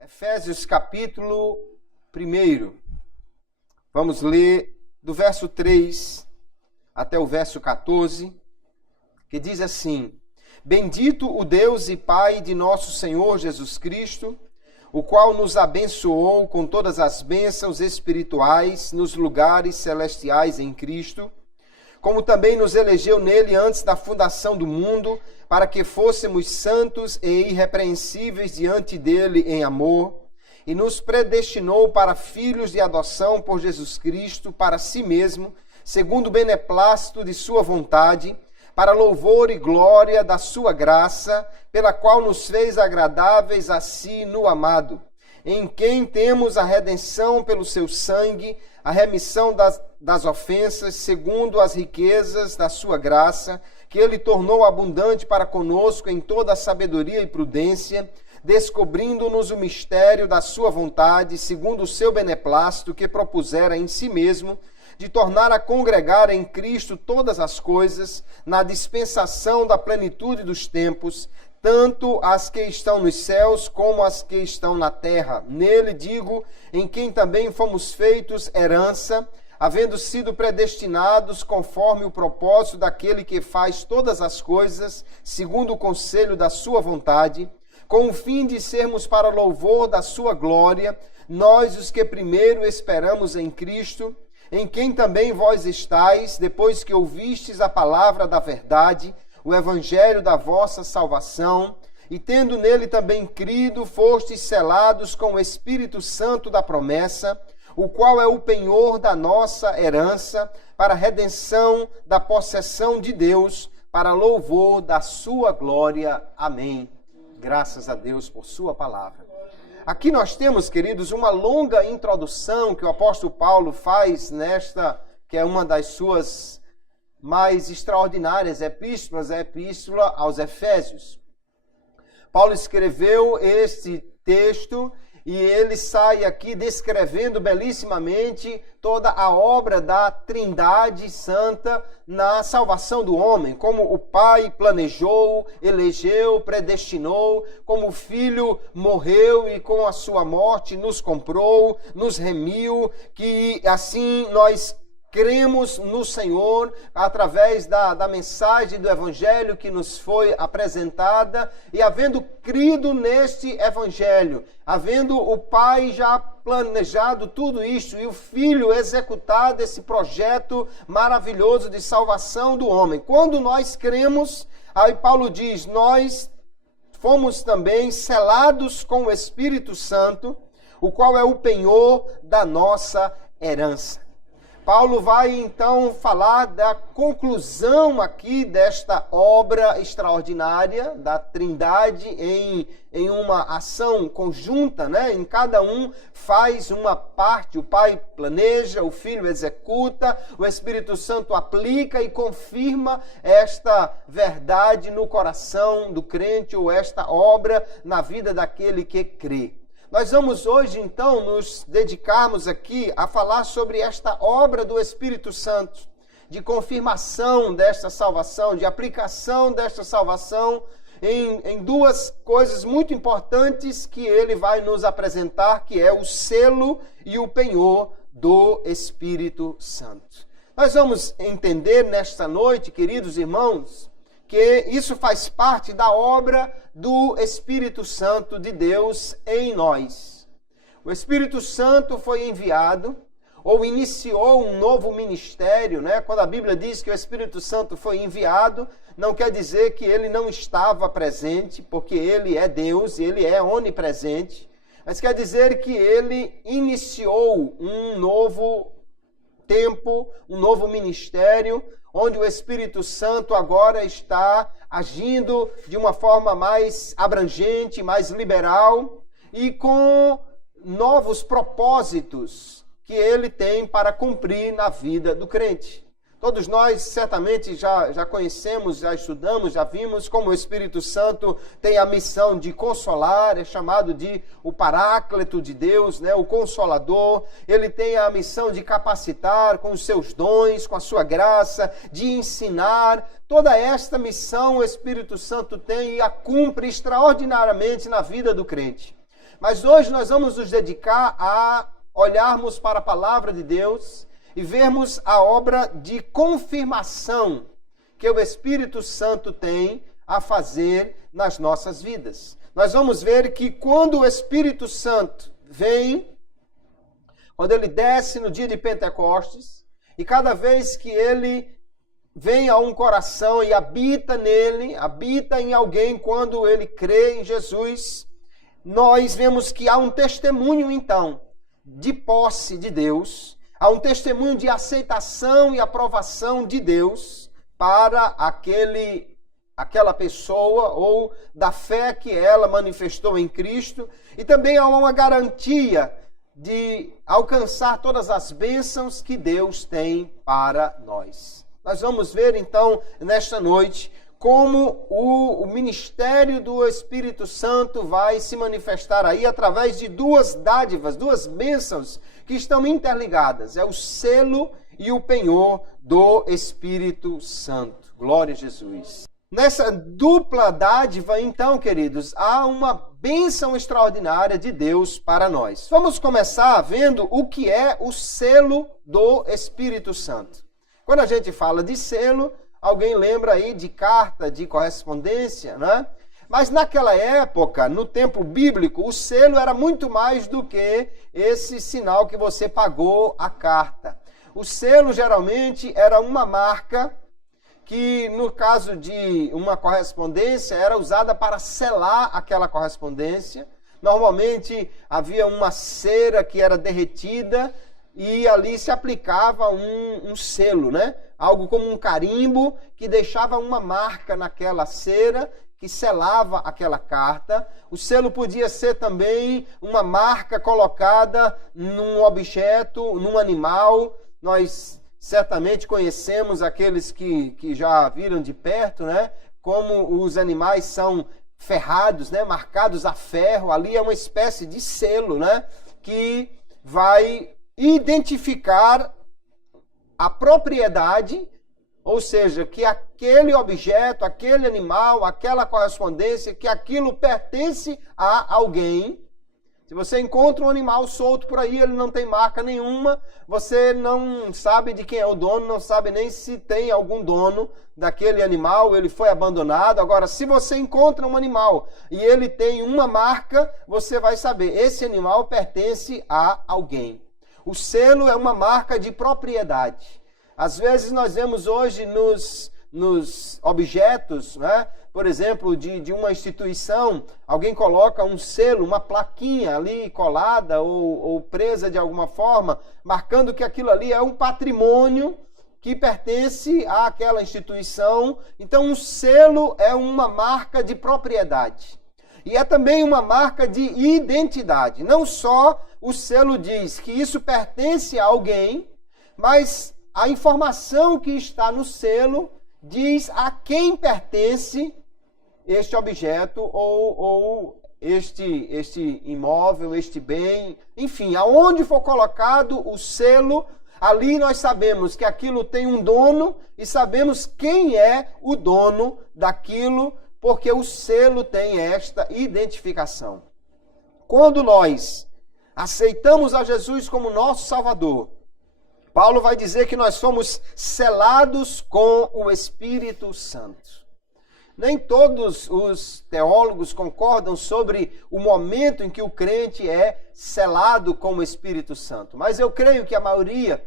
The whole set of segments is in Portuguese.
Efésios capítulo 1. Vamos ler do verso 3 até o verso 14, que diz assim: Bendito o Deus e Pai de nosso Senhor Jesus Cristo, o qual nos abençoou com todas as bênçãos espirituais nos lugares celestiais em Cristo, como também nos elegeu nele antes da fundação do mundo, para que fôssemos santos e irrepreensíveis diante dele em amor, e nos predestinou para filhos de adoção por Jesus Cristo para si mesmo, segundo o beneplácito de sua vontade, para louvor e glória da sua graça, pela qual nos fez agradáveis a si no amado, em quem temos a redenção pelo seu sangue, a remissão das ofensas, segundo as riquezas da sua graça, que ele tornou abundante para conosco em toda a sabedoria e prudência, descobrindo-nos o mistério da sua vontade, segundo o seu beneplácito que propusera em si mesmo, de tornar a congregar em Cristo todas as coisas, na dispensação da plenitude dos tempos, tanto as que estão nos céus como as que estão na terra. Nele, digo, em quem também fomos feitos herança, havendo sido predestinados conforme o propósito daquele que faz todas as coisas, segundo o conselho da sua vontade, com o fim de sermos para louvor da sua glória, nós os que primeiro esperamos em Cristo, em quem também vós estáis, depois que ouvistes a palavra da verdade, o evangelho da vossa salvação, e tendo nele também crido, fostes selados com o Espírito Santo da promessa, o qual é o penhor da nossa herança, para a redenção da possessão de Deus, para louvor da sua glória. Amém. Graças a Deus por sua palavra. Aqui nós temos, queridos, uma longa introdução que o apóstolo Paulo faz nesta, que é uma das suas mais extraordinárias epístolas, a epístola aos Efésios. Paulo escreveu este texto e ele sai aqui descrevendo belíssimamente toda a obra da Trindade Santa na salvação do homem, como o Pai planejou, elegeu, predestinou, como o Filho morreu e com a sua morte nos comprou, nos remiu, que assim nós cremos no Senhor através da mensagem do Evangelho que nos foi apresentada, e havendo crido neste Evangelho, havendo o Pai já planejado tudo isso e o Filho executado esse projeto maravilhoso de salvação do homem. Quando nós cremos, aí Paulo diz, nós fomos também selados com o Espírito Santo, o qual é o penhor da nossa herança. Paulo vai então falar da conclusão aqui desta obra extraordinária da Trindade em uma ação conjunta, né? Em cada um faz uma parte, o Pai planeja, o Filho executa, o Espírito Santo aplica e confirma esta verdade no coração do crente, ou esta obra na vida daquele que crê. Nós vamos hoje, então, nos dedicarmos aqui a falar sobre esta obra do Espírito Santo, de confirmação desta salvação, de aplicação desta salvação em duas coisas muito importantes que ele vai nos apresentar, que é o selo e o penhor do Espírito Santo. Nós vamos entender nesta noite, queridos irmãos, que isso faz parte da obra do Espírito Santo de Deus em nós. O Espírito Santo foi enviado, ou iniciou um novo ministério, né? Quando a Bíblia diz que o Espírito Santo foi enviado, não quer dizer que ele não estava presente, porque ele é Deus e ele é onipresente, mas quer dizer que ele iniciou um novo tempo, um novo ministério, onde o Espírito Santo agora está agindo de uma forma mais abrangente, mais liberal e com novos propósitos que ele tem para cumprir na vida do crente. Todos nós certamente já conhecemos, já estudamos, já vimos como o Espírito Santo tem a missão de consolar, é chamado de o Paráclito de Deus, né? O Consolador. Ele tem a missão de capacitar com os seus dons, com a sua graça, de ensinar. Toda esta missão o Espírito Santo tem e a cumpre extraordinariamente na vida do crente. Mas hoje nós vamos nos dedicar a olharmos para a palavra de Deus e vermos a obra de confirmação que o Espírito Santo tem a fazer nas nossas vidas. Nós vamos ver que quando o Espírito Santo vem, quando ele desce no dia de Pentecostes, e cada vez que ele vem a um coração e habita nele, habita em alguém quando ele crê em Jesus, nós vemos que há um testemunho então de posse de Deus. Há um testemunho de aceitação e aprovação de Deus para aquela pessoa ou da fé que ela manifestou em Cristo. E também há uma garantia de alcançar todas as bênçãos que Deus tem para nós. Nós vamos ver então nesta noite como o ministério do Espírito Santo vai se manifestar aí através de duas dádivas, duas bênçãos que estão interligadas. É o selo e o penhor do Espírito Santo. Glória a Jesus. Nessa dupla dádiva, então, queridos, há uma bênção extraordinária de Deus para nós. Vamos começar vendo o que é o selo do Espírito Santo. Quando a gente fala de selo, alguém lembra aí de carta, de correspondência, né? Mas naquela época, no tempo bíblico, o selo era muito mais do que esse sinal que você pagou a carta. O selo geralmente era uma marca que, no caso de uma correspondência, era usada para selar aquela correspondência. Normalmente havia uma cera que era derretida e ali se aplicava um selo, né? Algo como um carimbo que deixava uma marca naquela cera que selava aquela carta. O selo podia ser também uma marca colocada num objeto, num animal. Nós certamente conhecemos aqueles que já viram de perto, né? Como os animais são ferrados, né? Marcados a ferro. Ali é uma espécie de selo, né? Que vai identificar a propriedade, ou seja, que aquele objeto, aquele animal, aquela correspondência, que aquilo pertence a alguém. Se você encontra um animal solto por aí, ele não tem marca nenhuma, você não sabe de quem é o dono, não sabe nem se tem algum dono daquele animal, ele foi abandonado. Agora, se você encontra um animal e ele tem uma marca, você vai saber, esse animal pertence a alguém. O selo é uma marca de propriedade. Às vezes nós vemos hoje nos objetos, né? Por exemplo, de uma instituição, alguém coloca um selo, uma plaquinha ali colada ou presa de alguma forma, marcando que aquilo ali é um patrimônio que pertence àquela instituição. Então, um selo é uma marca de propriedade. E é também uma marca de identidade. Não só o selo diz que isso pertence a alguém, mas a informação que está no selo diz a quem pertence este objeto ou este imóvel, este bem. Enfim, aonde for colocado o selo, ali nós sabemos que aquilo tem um dono e sabemos quem é o dono daquilo, porque o selo tem esta identificação. Quando nós aceitamos a Jesus como nosso Salvador, Paulo vai dizer que nós fomos selados com o Espírito Santo. Nem todos os teólogos concordam sobre o momento em que o crente é selado com o Espírito Santo, mas eu creio que a maioria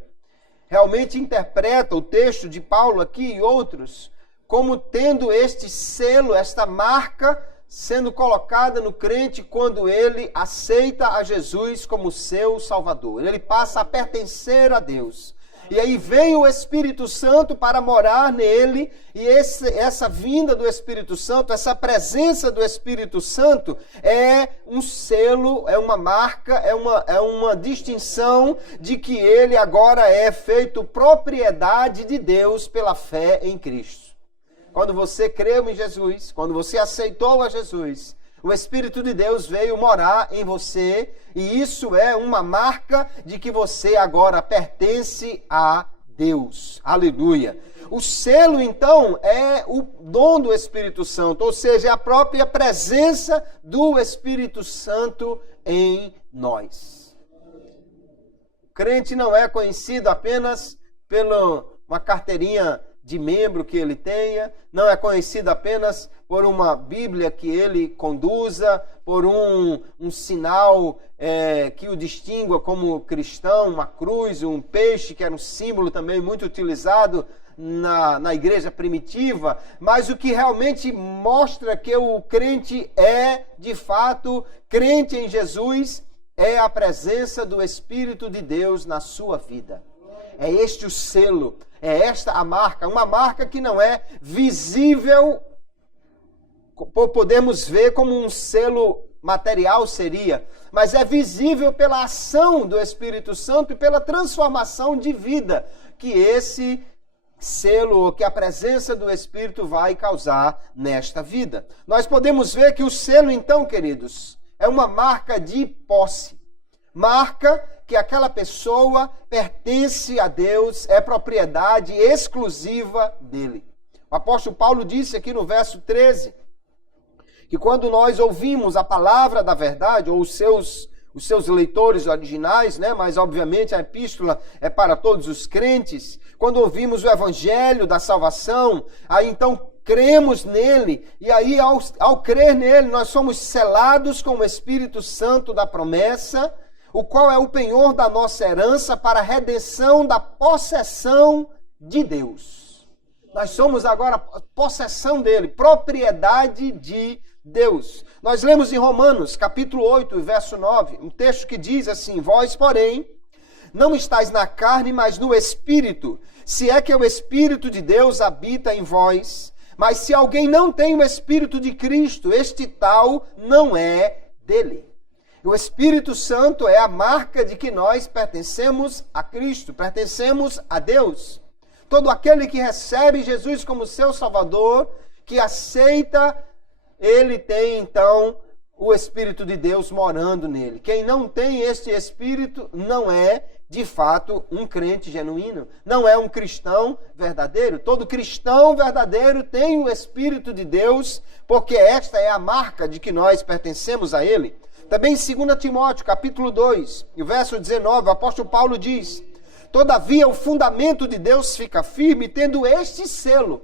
realmente interpreta o texto de Paulo aqui e outros como tendo este selo, esta marca sendo colocada no crente quando ele aceita a Jesus como seu Salvador. Ele passa a pertencer a Deus. E aí vem o Espírito Santo para morar nele, e essa vinda do Espírito Santo, essa presença do Espírito Santo é um selo, é uma marca, é uma distinção de que ele agora é feito propriedade de Deus pela fé em Cristo. Quando você creu em Jesus, quando você aceitou a Jesus, o Espírito de Deus veio morar em você, e isso é uma marca de que você agora pertence a Deus. Aleluia. O selo, então, é o dom do Espírito Santo, ou seja, é a própria presença do Espírito Santo em nós. O crente não é conhecido apenas pela uma carteirinha de membro que ele tenha, não é conhecido apenas por uma Bíblia que ele conduza, por um sinal que o distingua como cristão, uma cruz, um peixe, que era um símbolo também muito utilizado na igreja primitiva, mas o que realmente mostra que o crente é, de fato, crente em Jesus, é a presença do Espírito de Deus na sua vida. É este o selo, é esta a marca, uma marca que não é visível, podemos ver como um selo material seria, mas é visível pela ação do Espírito Santo e pela transformação de vida que esse selo, que a presença do Espírito vai causar nesta vida. Nós podemos ver que o selo, então, queridos, é uma marca de posse. Marca que aquela pessoa pertence a Deus, é propriedade exclusiva dele. O apóstolo Paulo disse aqui no verso 13, que quando nós ouvimos a palavra da verdade, ou os seus leitores originais, né? Mas obviamente a epístola é para todos os crentes, quando ouvimos o evangelho da salvação, aí então cremos nele, e aí ao crer nele nós somos selados com o Espírito Santo da promessa, o qual é o penhor da nossa herança para a redenção da possessão de Deus. Nós somos agora possessão dele, propriedade de Deus. Nós lemos em Romanos, capítulo 8, verso 9, um texto que diz assim: vós, porém, não estáis na carne, mas no Espírito, se é que o Espírito de Deus habita em vós. Mas se alguém não tem o Espírito de Cristo, este tal não é dele. O Espírito Santo é a marca de que nós pertencemos a Cristo, pertencemos a Deus. Todo aquele que recebe Jesus como seu Salvador, que aceita, ele tem então o Espírito de Deus morando nele. Quem não tem este Espírito não é, de fato, um crente genuíno, não é um cristão verdadeiro. Todo cristão verdadeiro tem o Espírito de Deus, porque esta é a marca de que nós pertencemos a ele. Também em 2 Timóteo, capítulo 2, o verso 19, o apóstolo Paulo diz: todavia o fundamento de Deus fica firme, tendo este selo.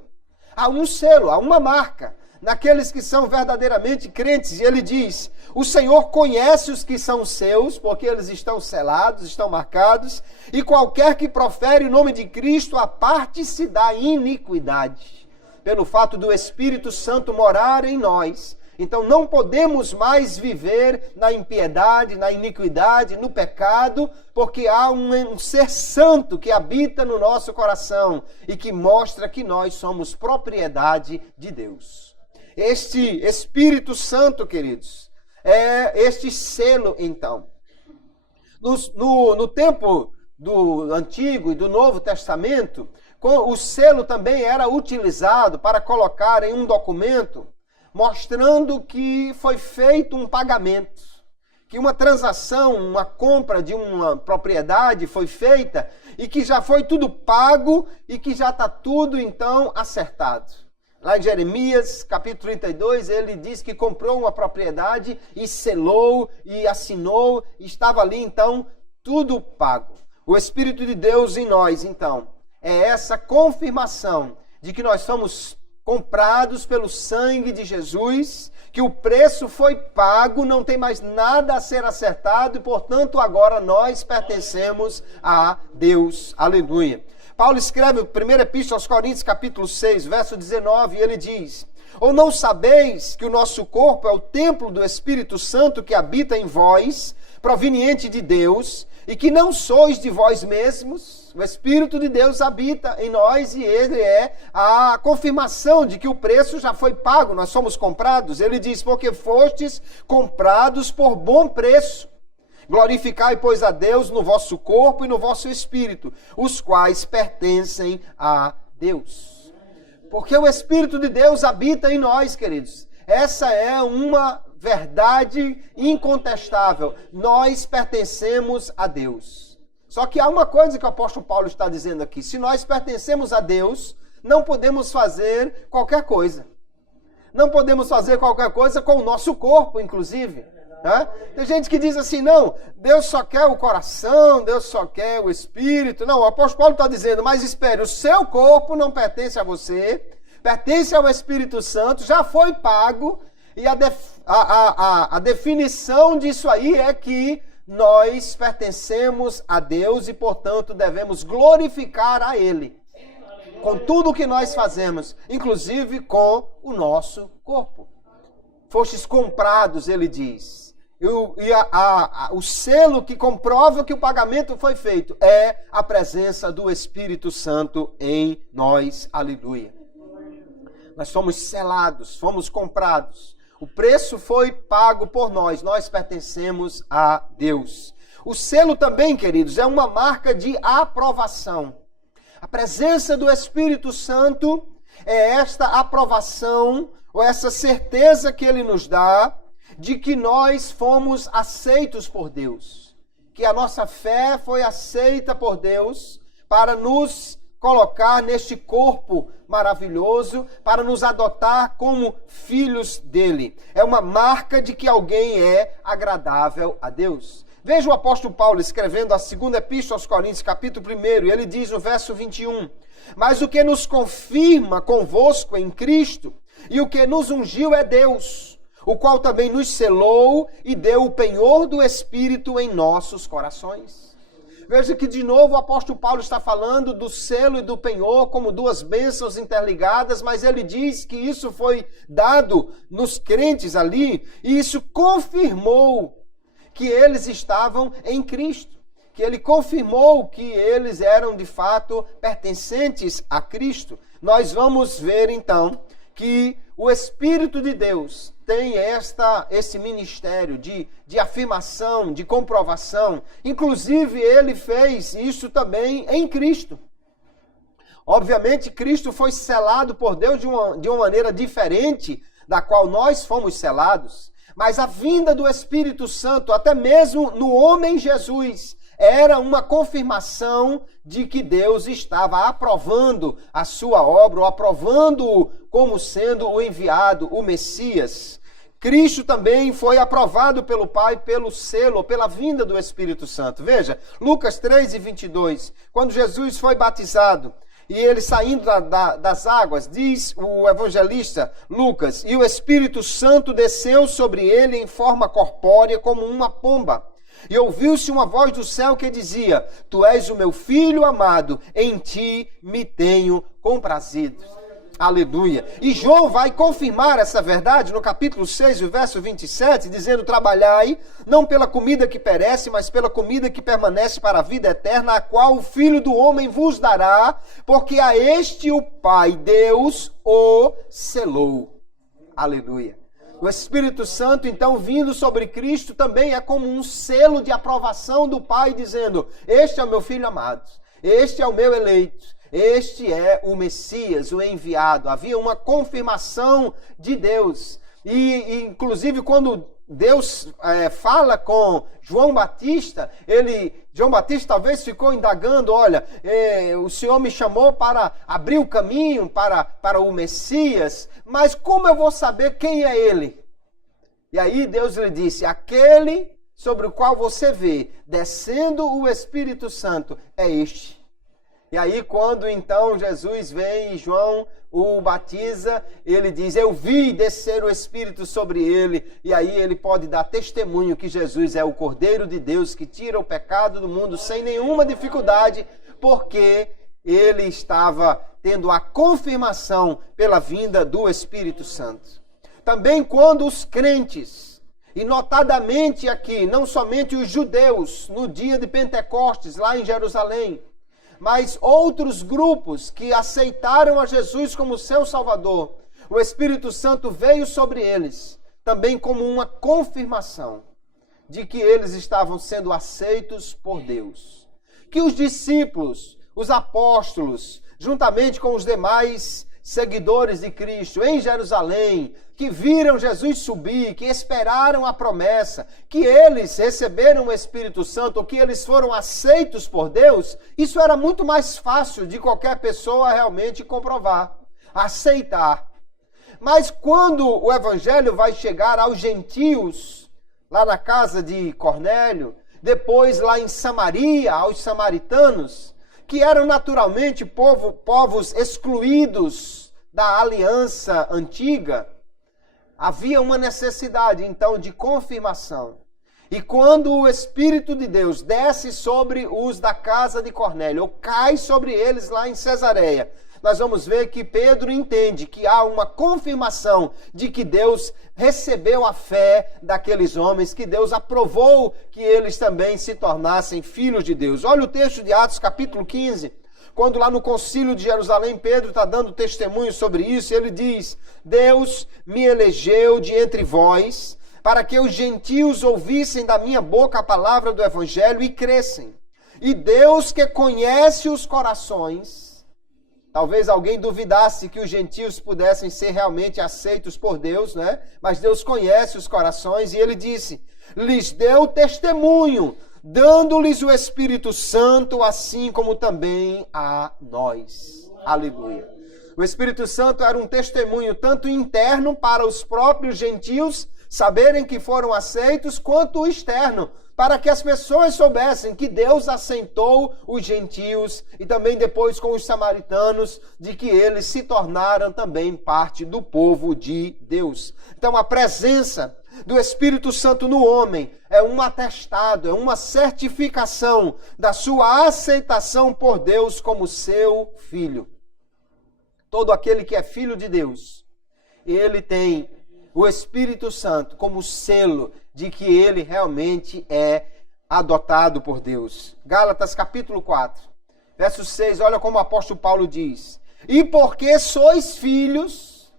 Há um selo, há uma marca naqueles que são verdadeiramente crentes. E ele diz: o Senhor conhece os que são seus, porque eles estão selados, estão marcados, e qualquer que profere o nome de Cristo, aparte-se da iniquidade. Pelo fato do Espírito Santo morar em nós, então não podemos mais viver na impiedade, na iniquidade, no pecado, porque há um ser santo que habita no nosso coração e que mostra que nós somos propriedade de Deus. Este Espírito Santo, queridos, é este selo, então. No tempo do Antigo e do Novo Testamento, o selo também era utilizado para colocar em um documento mostrando que foi feito um pagamento, que uma transação, uma compra de uma propriedade foi feita e que já foi tudo pago e que já está tudo, então, acertado. Lá em Jeremias, capítulo 32, ele diz que comprou uma propriedade e selou e assinou, e estava ali, então, tudo pago. O Espírito de Deus em nós, então, é essa confirmação de que nós somos comprados pelo sangue de Jesus, que o preço foi pago, não tem mais nada a ser acertado e, portanto, agora nós pertencemos a Deus. Aleluia. Paulo escreve, 1 Epístola aos Coríntios, capítulo 6, verso 19, e ele diz: ou não sabeis que o nosso corpo é o templo do Espírito Santo que habita em vós, proveniente de Deus, e que não sois de vós mesmos. O Espírito de Deus habita em nós e ele é a confirmação de que o preço já foi pago, nós somos comprados. Ele diz, porque fostes comprados por bom preço. Glorificai, pois, a Deus no vosso corpo e no vosso espírito, os quais pertencem a Deus. Porque o Espírito de Deus habita em nós, queridos. Essa é uma verdade incontestável. Nós pertencemos a Deus. Só que há uma coisa que o apóstolo Paulo está dizendo aqui. Se nós pertencemos a Deus, não podemos fazer qualquer coisa. Não podemos fazer qualquer coisa com o nosso corpo, inclusive. Tem gente que diz assim, não, Deus só quer o coração, Deus só quer o espírito. Não, o apóstolo Paulo está dizendo, mas espere, o seu corpo não pertence a você, pertence ao Espírito Santo, já foi pago, e a definição disso aí é que nós pertencemos a Deus e, portanto, devemos glorificar a Ele com tudo o que nós fazemos, inclusive com o nosso corpo. Fostes comprados, ele diz. O selo que comprova que o pagamento foi feito é a presença do Espírito Santo em nós. Aleluia. Nós fomos selados, fomos comprados. O preço foi pago por nós. Nós pertencemos a Deus. O selo também, queridos, é uma marca de aprovação. A presença do Espírito Santo é esta aprovação, ou essa certeza que ele nos dá, de que nós fomos aceitos por Deus, que a nossa fé foi aceita por Deus para nos colocar neste corpo maravilhoso, para nos adotar como filhos dele. É uma marca de que alguém é agradável a Deus. Veja o apóstolo Paulo escrevendo a segunda epístola aos Coríntios, capítulo 1, e ele diz no verso 21, mas o que nos confirma convosco em Cristo e o que nos ungiu é Deus, o qual também nos selou e deu o penhor do Espírito em nossos corações. Veja que de novo o apóstolo Paulo está falando do selo e do penhor como duas bênçãos interligadas, mas ele diz que isso foi dado nos crentes ali, e isso confirmou que eles estavam em Cristo, que ele confirmou que eles eram de fato pertencentes a Cristo. Nós vamos ver então que o Espírito de Deus tem esse ministério de afirmação, de comprovação. Inclusive, ele fez isso também em Cristo. Obviamente, Cristo foi selado por Deus de uma maneira diferente da qual nós fomos selados. Mas a vinda do Espírito Santo, até mesmo no homem Jesus, era uma confirmação de que Deus estava aprovando a sua obra, ou aprovando-o como sendo o enviado, o Messias. Cristo também foi aprovado pelo Pai pelo selo, pela vinda do Espírito Santo. Veja, Lucas 3:22, quando Jesus foi batizado, e ele saindo das águas, diz o evangelista Lucas, e o Espírito Santo desceu sobre ele em forma corpórea como uma pomba. E ouviu-se uma voz do céu que dizia, tu és o meu filho amado, em ti me tenho comprazido. Aleluia. E João vai confirmar essa verdade no capítulo 6, o verso 27, dizendo, trabalhai, não pela comida que perece, mas pela comida que permanece para a vida eterna, a qual o Filho do Homem vos dará, porque a este o Pai, Deus, o selou. Aleluia. O Espírito Santo, então, vindo sobre Cristo, também é como um selo de aprovação do Pai, dizendo, este é o meu Filho amado, este é o meu eleito, este é o Messias, o enviado. Havia uma confirmação de Deus. E inclusive, quando Deus fala com João Batista, João Batista talvez ficou indagando, olha, o Senhor me chamou para abrir o caminho para o Messias, mas como eu vou saber quem é ele? E aí Deus lhe disse, aquele sobre o qual você vê descendo o Espírito Santo é este. E aí quando então Jesus vem e João o batiza, ele diz, eu vi descer o Espírito sobre ele, e aí ele pode dar testemunho que Jesus é o Cordeiro de Deus que tira o pecado do mundo sem nenhuma dificuldade, porque ele estava tendo a confirmação pela vinda do Espírito Santo. Também quando os crentes E notadamente aqui, não somente os judeus, no dia de Pentecostes, lá em Jerusalém, mas outros grupos que aceitaram a Jesus como seu Salvador. O Espírito Santo veio sobre eles, também como uma confirmação de que eles estavam sendo aceitos por Deus. Que os discípulos, os apóstolos, juntamente com os demais seguidores de Cristo em Jerusalém, que viram Jesus subir, que esperaram a promessa, que eles receberam o Espírito Santo, que eles foram aceitos por Deus, isso era muito mais fácil de qualquer pessoa realmente comprovar, aceitar. Mas quando o Evangelho vai chegar aos gentios, lá na casa de Cornélio, depois lá em Samaria, aos samaritanos, que eram naturalmente povos excluídos da aliança antiga, havia uma necessidade, então, de confirmação. E quando o Espírito de Deus desce sobre os da casa de Cornélio, ou cai sobre eles lá em Cesareia, nós vamos ver que Pedro entende que há uma confirmação de que Deus recebeu a fé daqueles homens, que Deus aprovou que eles também se tornassem filhos de Deus. Olha o texto de Atos, capítulo 15, quando lá no concílio de Jerusalém, Pedro está dando testemunho sobre isso, ele diz: Deus me elegeu de entre vós, para que os gentios ouvissem da minha boca a palavra do Evangelho e crescem. E Deus que conhece os corações, talvez alguém duvidasse que os gentios pudessem ser realmente aceitos por Deus, né? Mas Deus conhece os corações e ele disse: lhes deu testemunho, dando-lhes o Espírito Santo, assim como também a nós. Aleluia. O Espírito Santo era um testemunho tanto interno para os próprios gentios saberem que foram aceitos, quanto externo, para que as pessoas soubessem que Deus aceitou os gentios e também depois com os samaritanos, de que eles se tornaram também parte do povo de Deus. Então a presença do Espírito Santo no homem é um atestado, é uma certificação da sua aceitação por Deus como seu filho. Todo aquele que é filho de Deus, ele tem o Espírito Santo como selo de que ele realmente é adotado por Deus. Gálatas capítulo 4, verso 6, olha como o apóstolo Paulo diz: e porque sois filhos,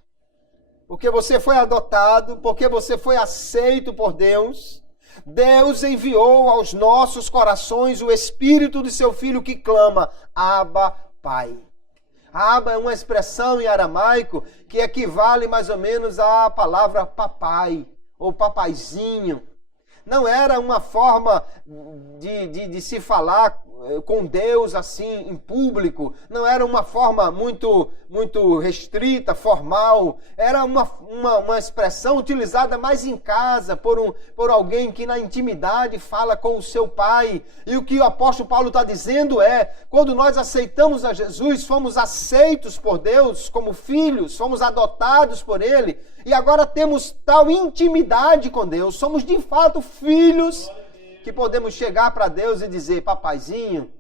porque você foi adotado, porque você foi aceito por Deus, Deus enviou aos nossos corações o Espírito de seu Filho que clama: Abba, Pai. Abba é uma expressão em aramaico que equivale mais ou menos à palavra papai ou papaizinho. Não era uma forma de se falar com Deus assim em público, não era uma forma muito restrita, formal, era uma expressão utilizada mais em casa por alguém que na intimidade fala com o seu pai. E o que o apóstolo Paulo está dizendo é: quando nós aceitamos a Jesus, fomos aceitos por Deus como filhos, fomos adotados por Ele, e agora temos tal intimidade com Deus, somos de fato filhos, que podemos chegar para Deus e dizer: papaizinho,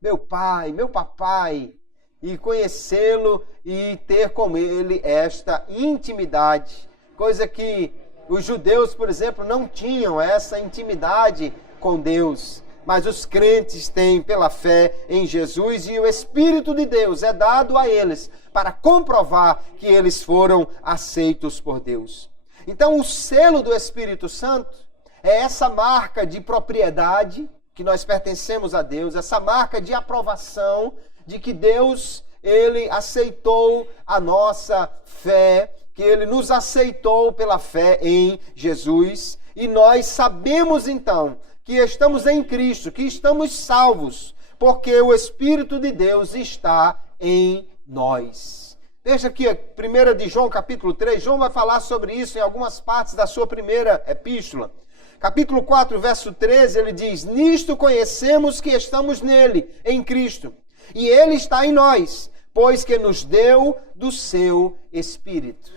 meu pai, meu papai, e conhecê-lo e ter com ele esta intimidade, coisa que os judeus, por exemplo, não tinham essa intimidade com Deus, mas os crentes têm pela fé em Jesus, e o Espírito de Deus é dado a eles para comprovar que eles foram aceitos por Deus. Então o selo do Espírito Santo é essa marca de propriedade, que nós pertencemos a Deus, essa marca de aprovação, de que Deus, Ele aceitou a nossa fé, que Ele nos aceitou pela fé em Jesus. E nós sabemos então que estamos em Cristo, que estamos salvos, porque o Espírito de Deus está em nós. Veja aqui, 1 de João, capítulo 3, João vai falar sobre isso em algumas partes da sua primeira epístola. Capítulo 4, verso 13, ele diz: nisto conhecemos que estamos nele, em Cristo, e ele está em nós, pois que nos deu do seu Espírito.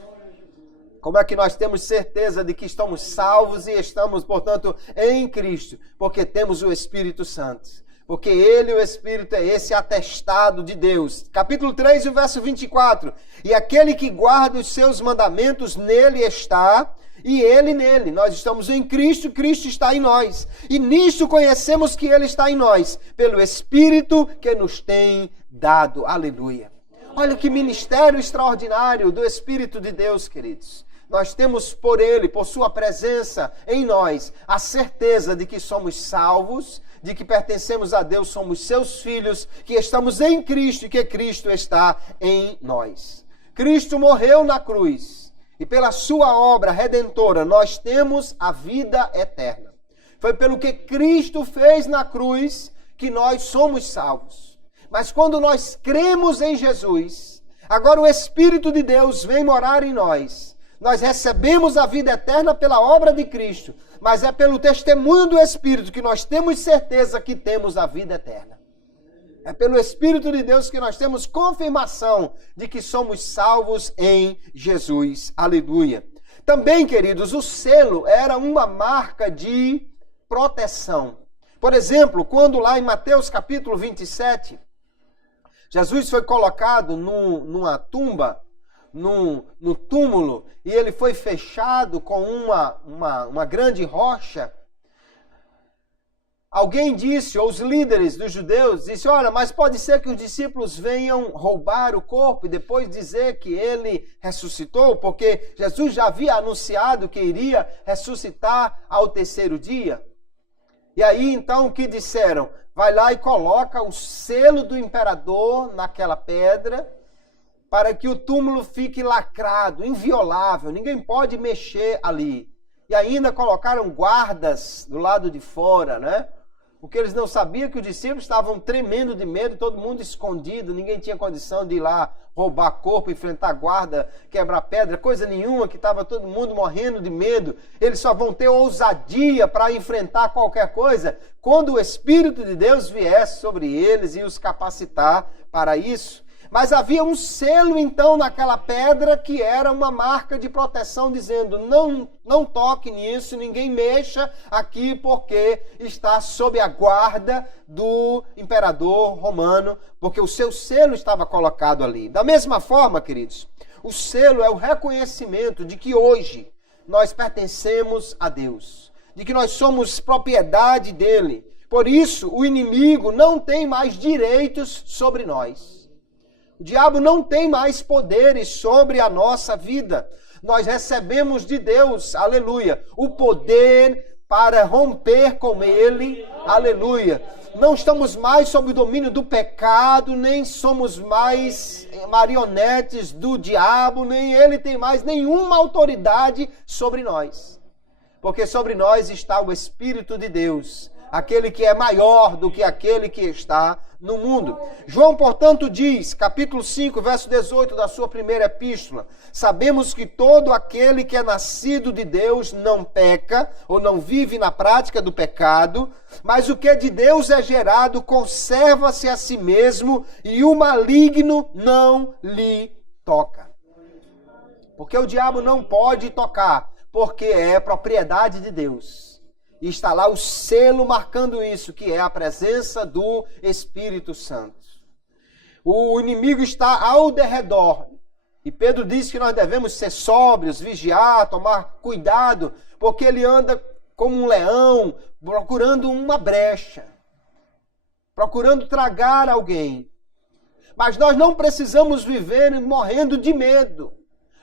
Como é que nós temos certeza de que estamos salvos e estamos, portanto, em Cristo? Porque temos o Espírito Santo. Porque Ele, o Espírito, é esse atestado de Deus. Capítulo 3, o verso 24. E aquele que guarda os seus mandamentos, nele está, e ele nele. Nós estamos em Cristo, Cristo está em nós. E nisto conhecemos que ele está em nós, pelo Espírito que nos tem dado. Aleluia. Olha que ministério extraordinário do Espírito de Deus, queridos. Nós temos por ele, por sua presença em nós, a certeza de que somos salvos, de que pertencemos a Deus, somos seus filhos, que estamos em Cristo e que Cristo está em nós. Cristo morreu na cruz e pela sua obra redentora nós temos a vida eterna. Foi pelo que Cristo fez na cruz que nós somos salvos. Mas quando nós cremos em Jesus, agora o Espírito de Deus vem morar em nós. Nós recebemos a vida eterna pela obra de Cristo, mas é pelo testemunho do Espírito que nós temos certeza que temos a vida eterna. É pelo Espírito de Deus que nós temos confirmação de que somos salvos em Jesus. Aleluia. Também, queridos, o selo era uma marca de proteção. Por exemplo, quando lá em Mateus capítulo 27, Jesus foi colocado numa tumba, no túmulo, e ele foi fechado com uma grande rocha. Alguém disse, ou os líderes dos judeus, disse, olha, mas pode ser que os discípulos venham roubar o corpo e depois dizer que ele ressuscitou, porque Jesus já havia anunciado que iria ressuscitar ao terceiro dia. E aí, então, o que disseram? Vai lá e coloca o selo do imperador naquela pedra, para que o túmulo fique lacrado, inviolável, ninguém pode mexer ali. E ainda colocaram guardas do lado de fora, né? Porque eles não sabiam que os discípulos estavam tremendo de medo, todo mundo escondido, ninguém tinha condição de ir lá roubar corpo, enfrentar guarda, quebrar pedra, coisa nenhuma, que estava todo mundo morrendo de medo. Eles só vão ter ousadia para enfrentar qualquer coisa quando o Espírito de Deus viesse sobre eles e os capacitar para isso. Mas havia um selo, então, naquela pedra que era uma marca de proteção, dizendo, não toque nisso, ninguém mexa aqui, porque está sob a guarda do imperador romano, porque o seu selo estava colocado ali. Da mesma forma, queridos, o selo é o reconhecimento de que hoje nós pertencemos a Deus, de que nós somos propriedade dele. Por isso, o inimigo não tem mais direitos sobre nós. O diabo não tem mais poderes sobre a nossa vida. Nós recebemos de Deus, aleluia, o poder para romper com ele, aleluia. Não estamos mais sob o domínio do pecado, nem somos mais marionetes do diabo, nem ele tem mais nenhuma autoridade sobre nós. Porque sobre nós está o Espírito de Deus, aquele que é maior do que aquele que está no mundo. João, portanto, diz, capítulo 5, verso 18 da sua primeira epístola, sabemos que todo aquele que é nascido de Deus não peca, ou não vive na prática do pecado, mas o que de Deus é gerado conserva-se a si mesmo, e o maligno não lhe toca. Porque o diabo não pode tocar, porque é propriedade de Deus. E está lá o selo marcando isso, que é a presença do Espírito Santo. O inimigo está ao derredor. E Pedro diz que nós devemos ser sóbrios, vigiar, tomar cuidado, porque ele anda como um leão, procurando uma brecha, procurando tragar alguém. Mas nós não precisamos viver morrendo de medo,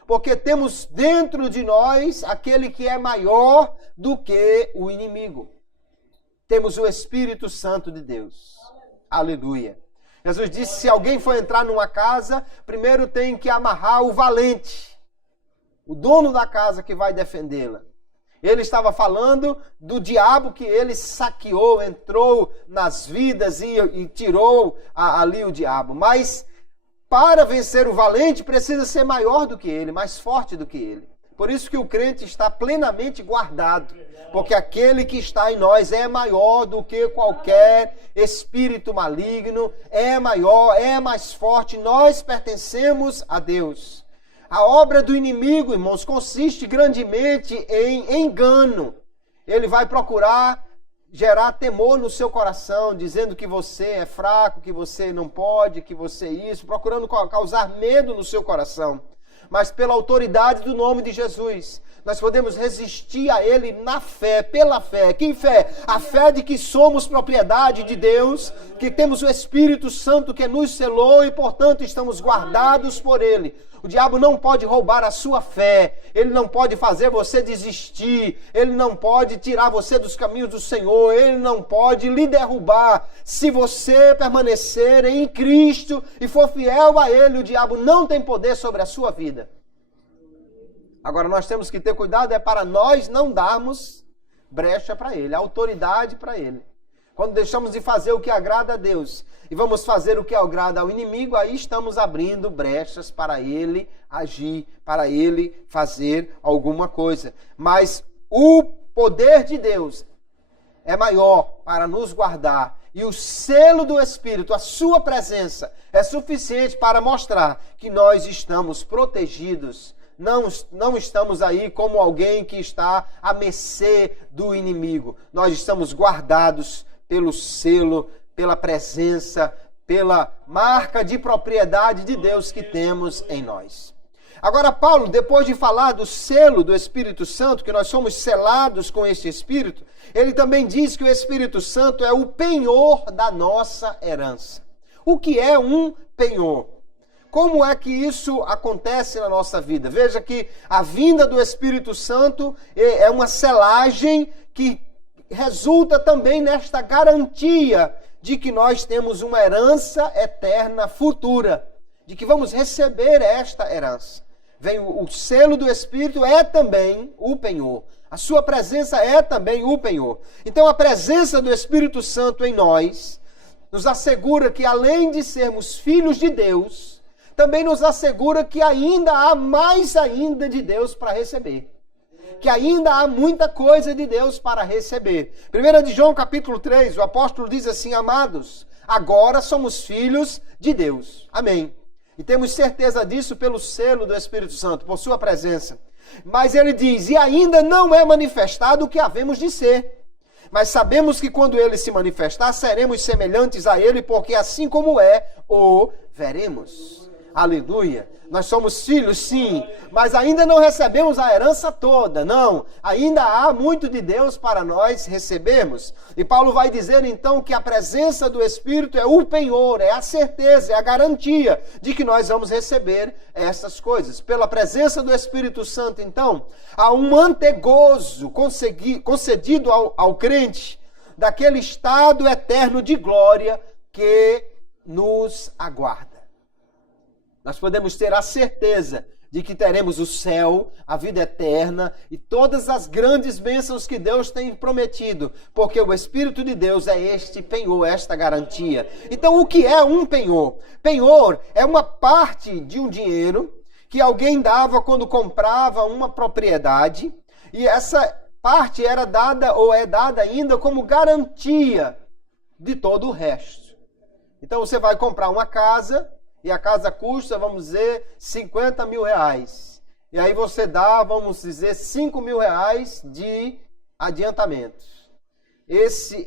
porque temos dentro de nós aquele que é maior do que o inimigo. Temos o Espírito Santo de Deus. Aleluia. Jesus disse, se alguém for entrar numa casa, primeiro tem que amarrar o valente, o dono da casa que vai defendê-la. Ele estava falando do diabo que ele saqueou, entrou nas vidas e tirou ali o diabo. Mas para vencer o valente, precisa ser maior do que ele, mais forte do que ele. Por isso que o crente está plenamente guardado, porque aquele que está em nós é maior do que qualquer espírito maligno, é maior, é mais forte, nós pertencemos a Deus. A obra do inimigo, irmãos, consiste grandemente em engano. Ele vai procurar gerar temor no seu coração, dizendo que você é fraco, que você não pode, que você é isso, procurando causar medo no seu coração. mas pela autoridade do nome de Jesus. Nós podemos resistir a ele na fé, pela fé. Que fé? A fé de que somos propriedade de Deus, que temos o Espírito Santo que nos selou e, portanto, estamos guardados por ele. O diabo não pode roubar a sua fé, ele não pode fazer você desistir, ele não pode tirar você dos caminhos do Senhor, ele não pode lhe derrubar. Se você permanecer em Cristo e for fiel a ele, o diabo não tem poder sobre a sua vida. Agora, nós temos que ter cuidado, para nós não darmos brecha para ele, autoridade para ele. Quando deixamos de fazer o que agrada a Deus e vamos fazer o que agrada ao inimigo, aí estamos abrindo brechas para ele agir, para ele fazer alguma coisa. Mas o poder de Deus é maior para nos guardar. E o selo do Espírito, a sua presença, é suficiente para mostrar que nós estamos protegidos. Não estamos aí como alguém que está à mercê do inimigo. Nós estamos guardados pelo selo, pela presença, pela marca de propriedade de Deus que temos em nós. Agora, Paulo, depois de falar do selo do Espírito Santo, que nós somos selados com este Espírito, ele também diz que o Espírito Santo é o penhor da nossa herança. O que é um penhor? Como é que isso acontece na nossa vida? Veja que a vinda do Espírito Santo é uma selagem que resulta também nesta garantia de que nós temos uma herança eterna futura, de que vamos receber esta herança. Vem o selo do Espírito, é também o penhor. A sua presença é também o penhor. Então a presença do Espírito Santo em nós nos assegura que, além de sermos filhos de Deus, também nos assegura que ainda há mais ainda de Deus para receber. Que ainda há muita coisa de Deus para receber. 1 de João capítulo 3, o apóstolo diz assim: amados, agora somos filhos de Deus. Amém. E temos certeza disso pelo selo do Espírito Santo, por sua presença. Mas ele diz: e ainda não é manifestado o que havemos de ser. Mas sabemos que quando ele se manifestar, seremos semelhantes a ele, porque assim como é, o veremos. Aleluia. Nós somos filhos, sim, mas ainda não recebemos a herança toda, não. Ainda há muito de Deus para nós recebermos. E Paulo vai dizer então que a presença do Espírito é o penhor, é a certeza, é a garantia de que nós vamos receber essas coisas. Pela presença do Espírito Santo, então, há um antegozo concedido ao crente daquele estado eterno de glória que nos aguarda. Nós podemos ter a certeza de que teremos o céu, a vida eterna e todas as grandes bênçãos que Deus tem prometido, porque o Espírito de Deus é este penhor, esta garantia. Então, o que é um penhor? Penhor é uma parte de um dinheiro que alguém dava quando comprava uma propriedade, e essa parte era dada ou é dada ainda como garantia de todo o resto. Então, você vai comprar uma casa, e a casa custa, vamos dizer, 50 mil reais. E aí você dá, vamos dizer, 5 mil reais de adiantamento.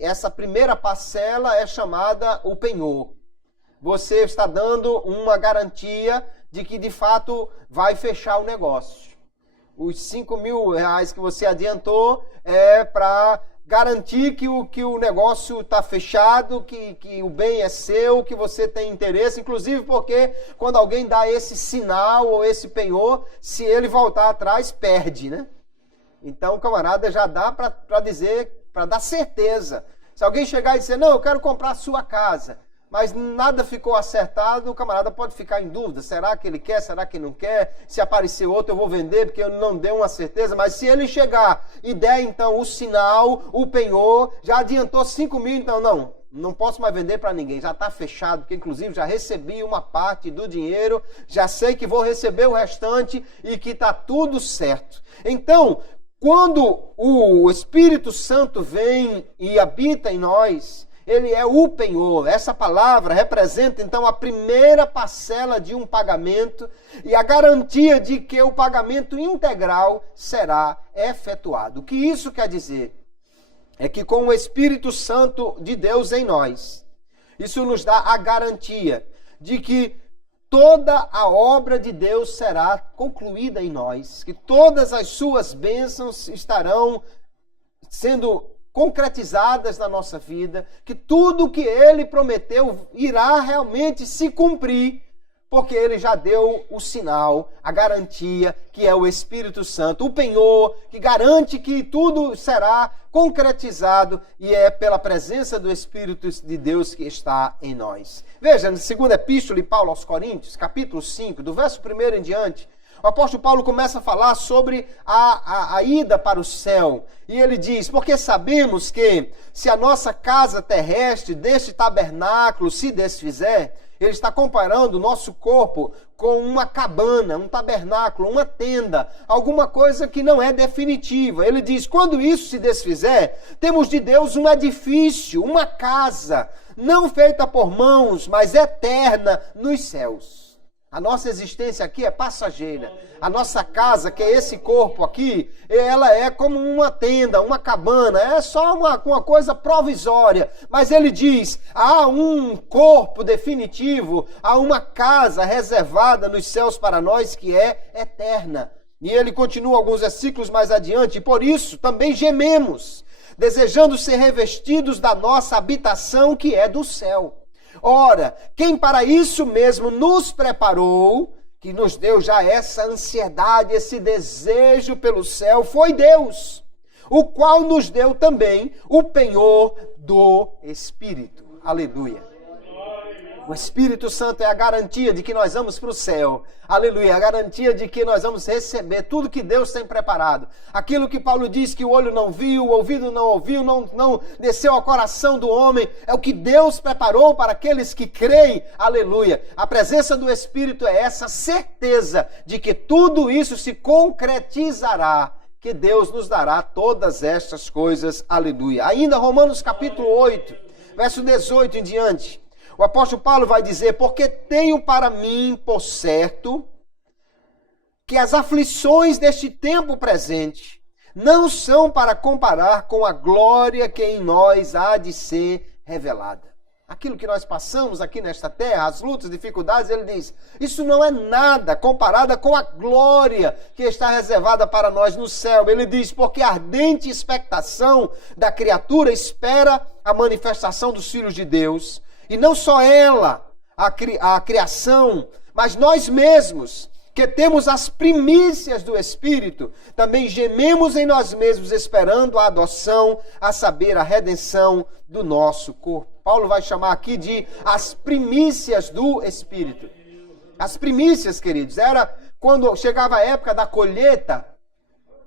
Essa primeira parcela é chamada o penhor. Você está dando uma garantia de que, de fato, vai fechar o negócio. Os 5 mil reais que você adiantou é para garantir que o negócio está fechado, que o bem é seu, que você tem interesse, inclusive porque quando alguém dá esse sinal ou esse penhor, se ele voltar atrás, perde, né? Então o camarada já dá para dizer, para dar certeza. Se alguém chegar e dizer, não, eu quero comprar a sua casa, mas nada ficou acertado, o camarada pode ficar em dúvida. Será que ele quer? Será que não quer? Se aparecer outro, eu vou vender, porque eu não dei uma certeza. Mas se ele chegar e der, então, o sinal, o penhor, já adiantou 5 mil, então, não posso mais vender para ninguém. Já está fechado, porque, inclusive, já recebi uma parte do dinheiro, já sei que vou receber o restante e que está tudo certo. Então, quando o Espírito Santo vem e habita em nós, ele é o penhor. Essa palavra representa, então, a primeira parcela de um pagamento e a garantia de que o pagamento integral será efetuado. O que isso quer dizer? É que com o Espírito Santo de Deus em nós, isso nos dá a garantia de que toda a obra de Deus será concluída em nós, que todas as suas bênçãos estarão sendo concretizadas na nossa vida, que tudo que ele prometeu irá realmente se cumprir, porque ele já deu o sinal, a garantia, que é o Espírito Santo, o penhor, que garante que tudo será concretizado, e é pela presença do Espírito de Deus que está em nós. Veja, na segunda epístola de Paulo aos Coríntios, capítulo 5, do verso 1 em diante, o apóstolo Paulo começa a falar sobre a ida para o céu. E ele diz, porque sabemos que se a nossa casa terrestre deste tabernáculo se desfizer, ele está comparando o nosso corpo com uma cabana, um tabernáculo, uma tenda, alguma coisa que não é definitiva. Ele diz, quando isso se desfizer, temos de Deus um edifício, uma casa, não feita por mãos, mas eterna nos céus. A nossa existência aqui é passageira. A nossa casa, que é esse corpo aqui, ela é como uma tenda, uma cabana, é só uma coisa provisória. Mas ele diz, há um corpo definitivo, há uma casa reservada nos céus para nós que é eterna. E ele continua alguns versículos mais adiante, e por isso também gememos, desejando ser revestidos da nossa habitação que é do céu. Ora, quem para isso mesmo nos preparou, que nos deu já essa ansiedade, esse desejo pelo céu, foi Deus, o qual nos deu também o penhor do Espírito. Aleluia. O Espírito Santo é a garantia de que nós vamos para o céu. Aleluia. A garantia de que nós vamos receber tudo que Deus tem preparado. Aquilo que Paulo diz que o olho não viu, o ouvido não ouviu, não desceu ao coração do homem. É o que Deus preparou para aqueles que creem. Aleluia. A presença do Espírito é essa certeza de que tudo isso se concretizará. Que Deus nos dará todas estas coisas. Aleluia. Ainda Romanos capítulo 8, verso 18 em diante. O apóstolo Paulo vai dizer, porque tenho para mim por certo que as aflições deste tempo presente não são para comparar com a glória que em nós há de ser revelada. Aquilo que nós passamos aqui nesta terra, as lutas, dificuldades, ele diz, isso não é nada comparada com a glória que está reservada para nós no céu. Ele diz, porque a ardente expectação da criatura espera a manifestação dos filhos de Deus. E não só ela, a criação, mas nós mesmos, que temos as primícias do Espírito, também gememos em nós mesmos, esperando a adoção, a saber, a redenção do nosso corpo. Paulo vai chamar aqui de as primícias do Espírito. As primícias, queridos, era quando chegava a época da colheita,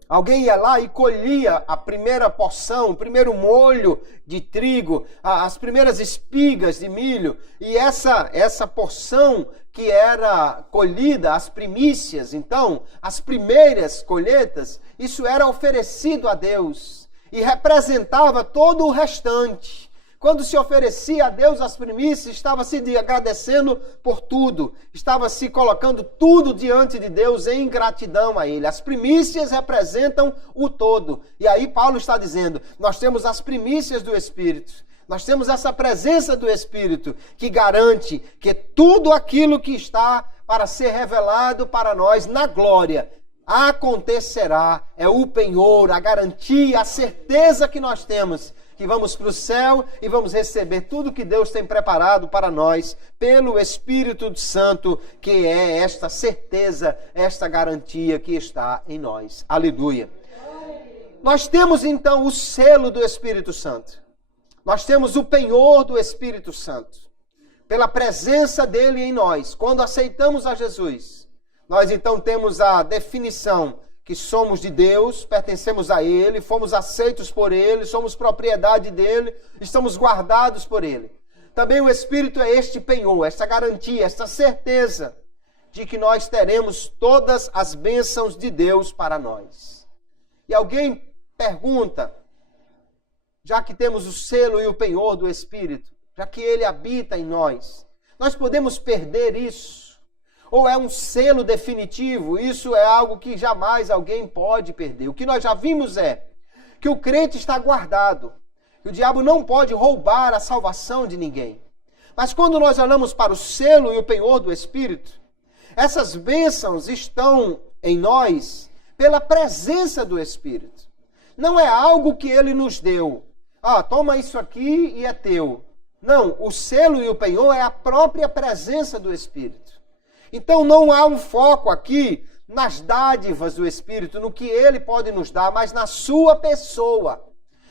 alguém ia lá e colhia a primeira porção, o primeiro molho de trigo, as primeiras espigas de milho. E essa porção que era colhida, as primícias, então, as primeiras colheitas, isso era oferecido a Deus e representava todo o restante. Quando se oferecia a Deus as primícias, estava se agradecendo por tudo. Estava se colocando tudo diante de Deus em gratidão a Ele. As primícias representam o todo. E aí Paulo está dizendo, nós temos as primícias do Espírito. Nós temos essa presença do Espírito que garante que tudo aquilo que está para ser revelado para nós na glória acontecerá. É o penhor, a garantia, a certeza que nós temos que vamos para o céu e vamos receber tudo que Deus tem preparado para nós pelo Espírito Santo, que é esta certeza, esta garantia que está em nós. Aleluia. Nós temos então o selo do Espírito Santo. Nós temos o penhor do Espírito Santo. Pela presença dele em nós, quando aceitamos a Jesus, nós então temos a definição que somos de Deus, pertencemos a Ele, fomos aceitos por Ele, somos propriedade dEle, estamos guardados por Ele. Também o Espírito é este penhor, esta garantia, esta certeza de que nós teremos todas as bênçãos de Deus para nós. E alguém pergunta, já que temos o selo e o penhor do Espírito, já que Ele habita em nós podemos perder isso? Ou é um selo definitivo? Isso é algo que jamais alguém pode perder. O que nós já vimos é que o crente está guardado. O diabo não pode roubar a salvação de ninguém. Mas quando nós olhamos para o selo e o penhor do Espírito, essas bênçãos estão em nós pela presença do Espírito. Não é algo que ele nos deu. Toma isso aqui e é teu. Não, o selo e o penhor é a própria presença do Espírito. Então não há um foco aqui nas dádivas do Espírito, no que ele pode nos dar, mas na sua pessoa.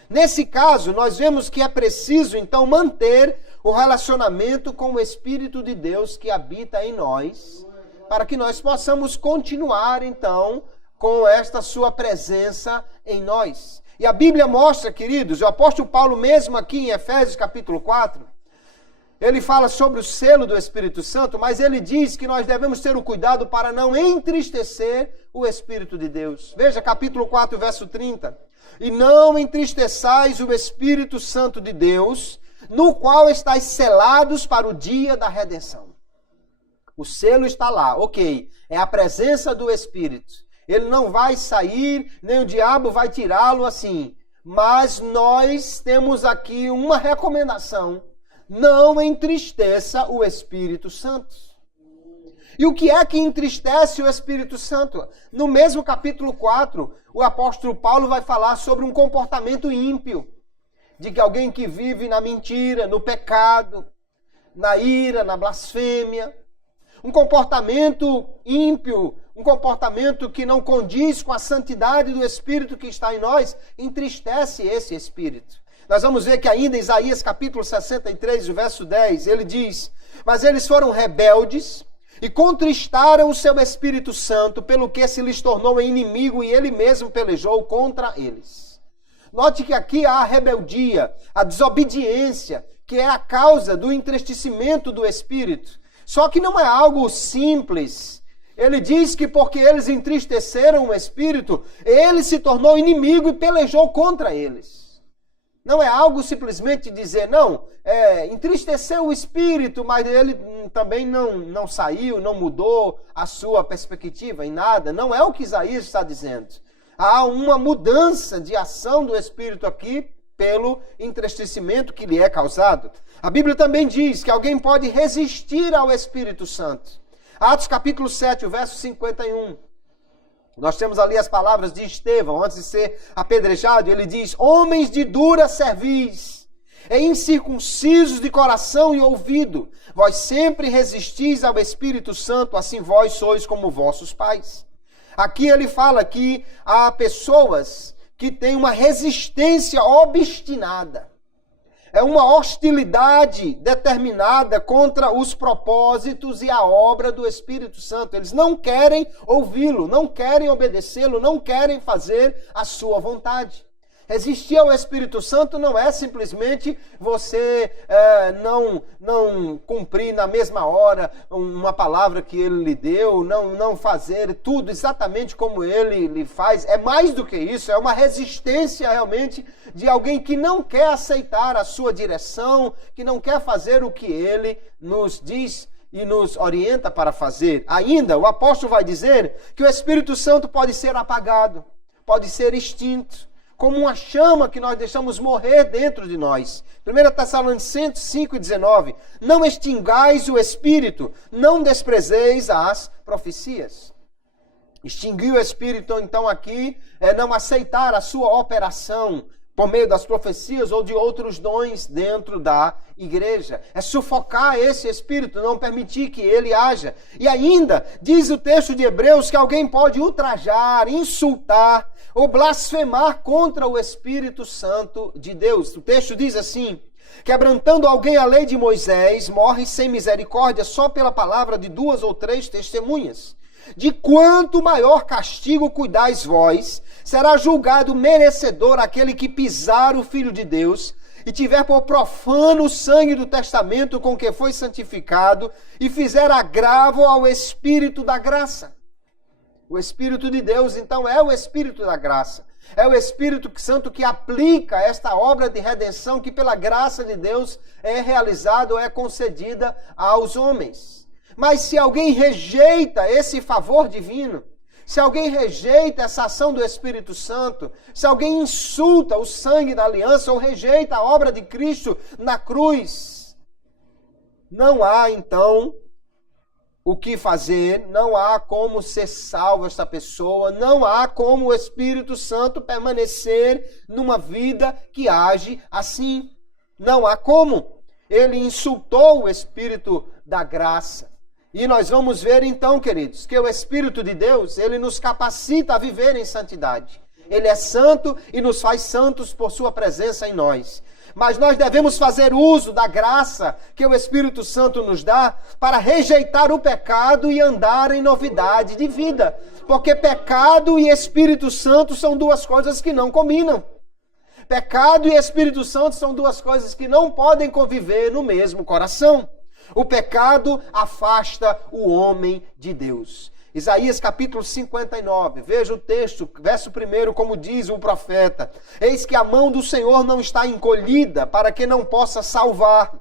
Nesse caso, nós vemos que é preciso, então, manter o relacionamento com o Espírito de Deus que habita em nós, para que nós possamos continuar, então, com esta sua presença em nós. E a Bíblia mostra, queridos, o apóstolo Paulo mesmo aqui em Efésios capítulo 4, ele fala sobre o selo do Espírito Santo, mas ele diz que nós devemos ter o cuidado para não entristecer o Espírito de Deus. Veja, capítulo 4, verso 30. E não entristeçais o Espírito Santo de Deus, no qual estáis selados para o dia da redenção. O selo está lá, ok. É a presença do Espírito. Ele não vai sair, nem o diabo vai tirá-lo assim. Mas nós temos aqui uma recomendação. Não entristeça o Espírito Santo. E o que é que entristece o Espírito Santo? No mesmo capítulo 4, o apóstolo Paulo vai falar sobre um comportamento ímpio. De que alguém que vive na mentira, no pecado, na ira, na blasfêmia. Um comportamento ímpio, um comportamento que não condiz com a santidade do Espírito que está em nós, entristece esse Espírito. Nós vamos ver que ainda em Isaías capítulo 63, verso 10, ele diz: mas eles foram rebeldes e contristaram o seu Espírito Santo, pelo que se lhes tornou inimigo e ele mesmo pelejou contra eles. Note que aqui há a rebeldia, a desobediência, que é a causa do entristecimento do Espírito. Só que não é algo simples. Ele diz que porque eles entristeceram o Espírito, ele se tornou inimigo e pelejou contra eles. Não é algo simplesmente dizer, entristeceu o Espírito, mas ele também não saiu, não mudou a sua perspectiva em nada. Não é o que Isaías está dizendo. Há uma mudança de ação do Espírito aqui pelo entristecimento que lhe é causado. A Bíblia também diz que alguém pode resistir ao Espírito Santo. Atos capítulo 7, o verso 51. Nós temos ali as palavras de Estevão, antes de ser apedrejado, ele diz: homens de dura cerviz, e incircuncisos de coração e ouvido, vós sempre resistis ao Espírito Santo, assim vós sois como vossos pais. Aqui ele fala que há pessoas que têm uma resistência obstinada. É uma hostilidade determinada contra os propósitos e a obra do Espírito Santo. Eles não querem ouvi-lo, não querem obedecê-lo, não querem fazer a sua vontade. Resistir ao Espírito Santo não é simplesmente você não cumprir na mesma hora uma palavra que ele lhe deu, não fazer tudo exatamente como ele lhe faz. É mais do que isso, é uma resistência realmente de alguém que não quer aceitar a sua direção, que não quer fazer o que ele nos diz e nos orienta para fazer. Ainda, o apóstolo vai dizer que o Espírito Santo pode ser apagado, pode ser extinto, como uma chama que nós deixamos morrer dentro de nós. 1 Tessalonicenses 5,19. Não extingais o Espírito, não desprezeis as profecias. Extinguir o Espírito, então, aqui, é não aceitar a sua operação por meio das profecias ou de outros dons dentro da igreja. É sufocar esse Espírito, não permitir que ele haja. E ainda, diz o texto de Hebreus que alguém pode ultrajar, insultar ou blasfemar contra o Espírito Santo de Deus. O texto diz assim: quebrantando alguém a lei de Moisés, morre sem misericórdia só pela palavra de 2 ou 3 testemunhas. De quanto maior castigo cuidais vós, será julgado merecedor aquele que pisar o Filho de Deus e tiver por profano o sangue do testamento com que foi santificado e fizer agravo ao Espírito da graça. O Espírito de Deus, então, é o Espírito da graça. É o Espírito Santo que aplica esta obra de redenção que pela graça de Deus é realizada ou é concedida aos homens. Mas se alguém rejeita esse favor divino, se alguém rejeita essa ação do Espírito Santo, se alguém insulta o sangue da aliança ou rejeita a obra de Cristo na cruz, não há então o que fazer, não há como ser salvo esta pessoa, não há como o Espírito Santo permanecer numa vida que age assim. Não há como. Ele insultou o Espírito da graça. E nós vamos ver então, queridos, que o Espírito de Deus, ele nos capacita a viver em santidade. Ele é santo e nos faz santos por sua presença em nós. Mas nós devemos fazer uso da graça que o Espírito Santo nos dá para rejeitar o pecado e andar em novidade de vida. Porque pecado e Espírito Santo são duas coisas que não combinam. Pecado e Espírito Santo são duas coisas que não podem conviver no mesmo coração. O pecado afasta o homem de Deus. Isaías capítulo 59, veja o texto, verso 1, como diz o profeta: eis que a mão do Senhor não está encolhida para que não possa salvar,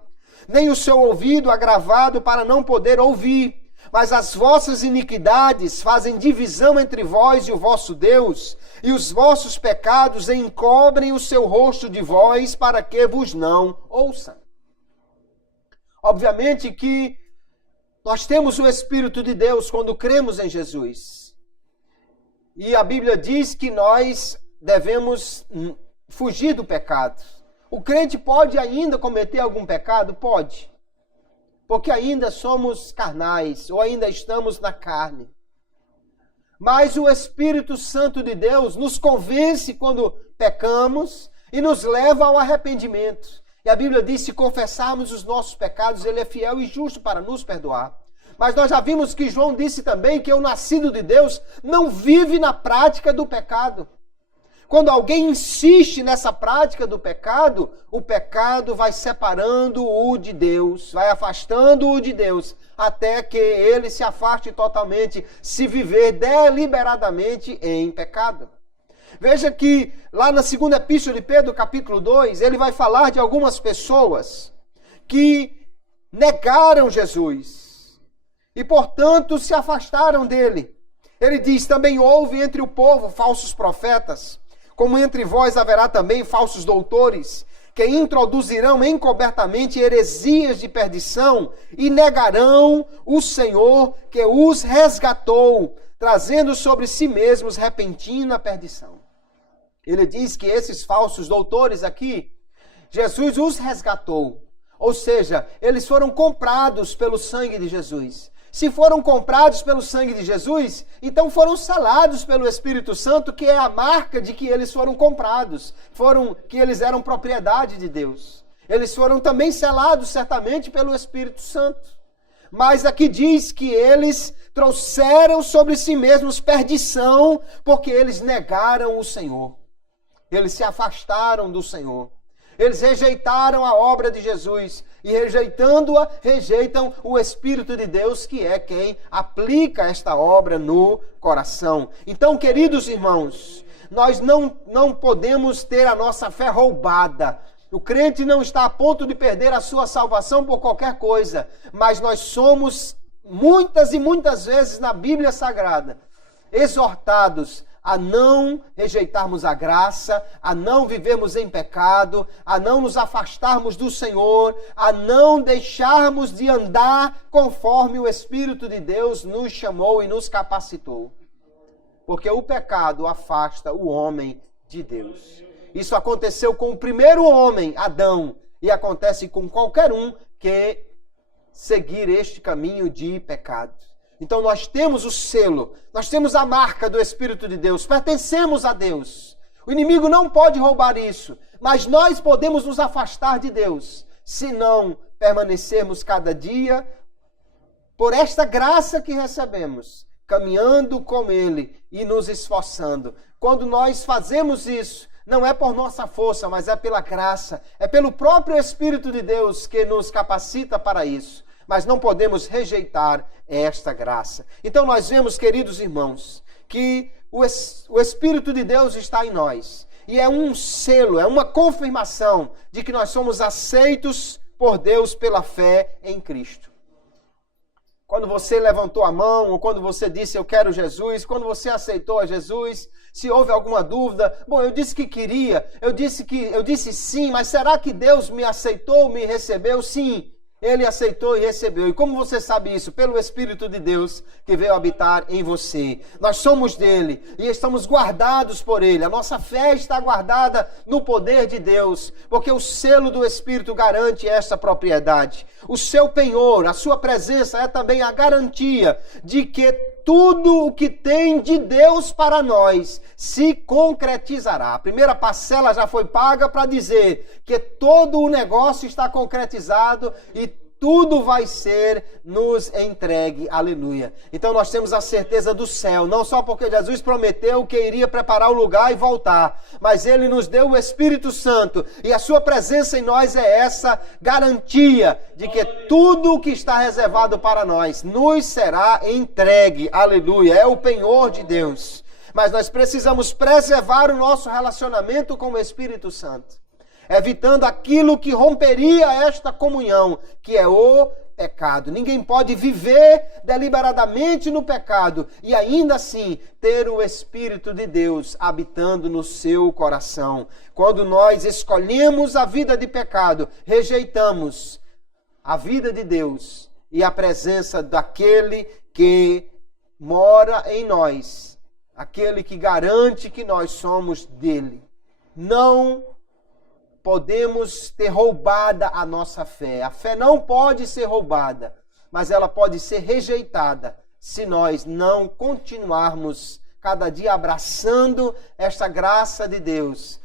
nem o seu ouvido agravado para não poder ouvir. Mas as vossas iniquidades fazem divisão entre vós e o vosso Deus, e os vossos pecados encobrem o seu rosto de vós para que vos não ouça. Obviamente que nós temos o Espírito de Deus quando cremos em Jesus. E a Bíblia diz que nós devemos fugir do pecado. O crente pode ainda cometer algum pecado? Pode. Porque ainda somos carnais, ou ainda estamos na carne. Mas o Espírito Santo de Deus nos convence quando pecamos e nos leva ao arrependimento. E a Bíblia diz, se confessarmos os nossos pecados, Ele é fiel e justo para nos perdoar. Mas nós já vimos que João disse também que o nascido de Deus não vive na prática do pecado. Quando alguém insiste nessa prática do pecado, o pecado vai separando-o de Deus, vai afastando-o de Deus, até que ele se afaste totalmente, se viver deliberadamente em pecado. Veja que lá na segunda epístola de Pedro, capítulo 2, ele vai falar de algumas pessoas que negaram Jesus e, portanto, se afastaram dele. Ele diz, também houve entre o povo falsos profetas, como entre vós haverá também falsos doutores, que introduzirão encobertamente heresias de perdição e negarão o Senhor que os resgatou, trazendo sobre si mesmos repentina perdição. Ele diz que esses falsos doutores aqui, Jesus os resgatou. Ou seja, eles foram comprados pelo sangue de Jesus. Se foram comprados pelo sangue de Jesus, então foram selados pelo Espírito Santo, que é a marca de que eles foram comprados, que eles eram propriedade de Deus. Eles foram também selados certamente pelo Espírito Santo. Mas aqui diz que eles trouxeram sobre si mesmos perdição, porque eles negaram o Senhor. Eles se afastaram do Senhor. Eles rejeitaram a obra de Jesus e, rejeitando-a, rejeitam o Espírito de Deus, que é quem aplica esta obra no coração. Então, queridos irmãos, nós não podemos ter a nossa fé roubada. O crente não está a ponto de perder a sua salvação por qualquer coisa, mas nós somos muitas e muitas vezes na Bíblia Sagrada exortados a não rejeitarmos a graça, a não vivermos em pecado, a não nos afastarmos do Senhor, a não deixarmos de andar conforme o Espírito de Deus nos chamou e nos capacitou. Porque o pecado afasta o homem de Deus. Isso aconteceu com o primeiro homem, Adão, e acontece com qualquer um que seguir este caminho de pecado. Então nós temos o selo, nós temos a marca do Espírito de Deus, pertencemos a Deus. O inimigo não pode roubar isso, mas nós podemos nos afastar de Deus, se não permanecermos cada dia por esta graça que recebemos, caminhando com Ele e nos esforçando. Quando nós fazemos isso, não é por nossa força, mas é pela graça, é pelo próprio Espírito de Deus que nos capacita para isso. Mas não podemos rejeitar esta graça. Então nós vemos, queridos irmãos, que o Espírito de Deus está em nós. E é um selo, é uma confirmação de que nós somos aceitos por Deus pela fé em Cristo. Quando você levantou a mão, ou quando você disse eu quero Jesus, quando você aceitou a Jesus, se houve alguma dúvida, bom, eu disse que queria, eu disse sim, mas será que Deus me aceitou, me recebeu? Sim. Ele aceitou e recebeu. E como você sabe isso? Pelo Espírito de Deus que veio habitar em você. Nós somos dele e estamos guardados por ele. A nossa fé está guardada no poder de Deus, porque o selo do Espírito garante esta propriedade. O seu penhor, a sua presença é também a garantia de que tudo o que tem de Deus para nós se concretizará. A primeira parcela já foi paga para dizer que todo o negócio está concretizado e tudo vai ser nos entregue. Aleluia. Então nós temos a certeza do céu, não só porque Jesus prometeu que iria preparar o lugar e voltar, mas ele nos deu o Espírito Santo e a sua presença em nós é essa garantia de que tudo o que está reservado para nós nos será entregue. Aleluia. É o penhor de Deus. Mas nós precisamos preservar o nosso relacionamento com o Espírito Santo, evitando aquilo que romperia esta comunhão, que é o pecado. Ninguém pode viver deliberadamente no pecado e ainda assim ter o Espírito de Deus habitando no seu coração. Quando nós escolhemos a vida de pecado, rejeitamos a vida de Deus e a presença daquele que mora em nós, aquele que garante que nós somos dele. Não podemos ter roubada a nossa fé. A fé não pode ser roubada, mas ela pode ser rejeitada se nós não continuarmos cada dia abraçando esta graça de Deus,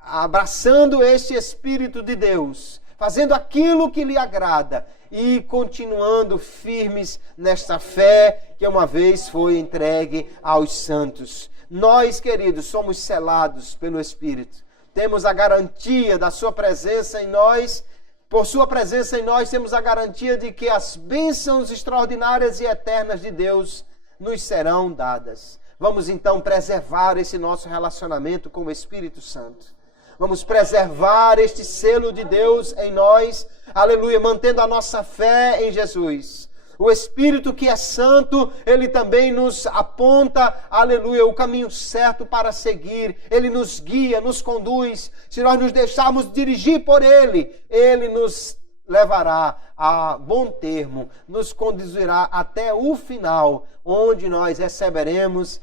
abraçando este Espírito de Deus, fazendo aquilo que lhe agrada e continuando firmes nesta fé que uma vez foi entregue aos santos. Nós, queridos, somos selados pelo Espírito. Temos a garantia da sua presença em nós. Por sua presença em nós, temos a garantia de que as bênçãos extraordinárias e eternas de Deus nos serão dadas. Vamos então preservar esse nosso relacionamento com o Espírito Santo. Vamos preservar este selo de Deus em nós, aleluia, mantendo a nossa fé em Jesus. O Espírito que é santo, ele também nos aponta, aleluia, o caminho certo para seguir. Ele nos guia, nos conduz. Se nós nos deixarmos dirigir por ele, ele nos levará a bom termo, nos conduzirá até o final, onde nós receberemos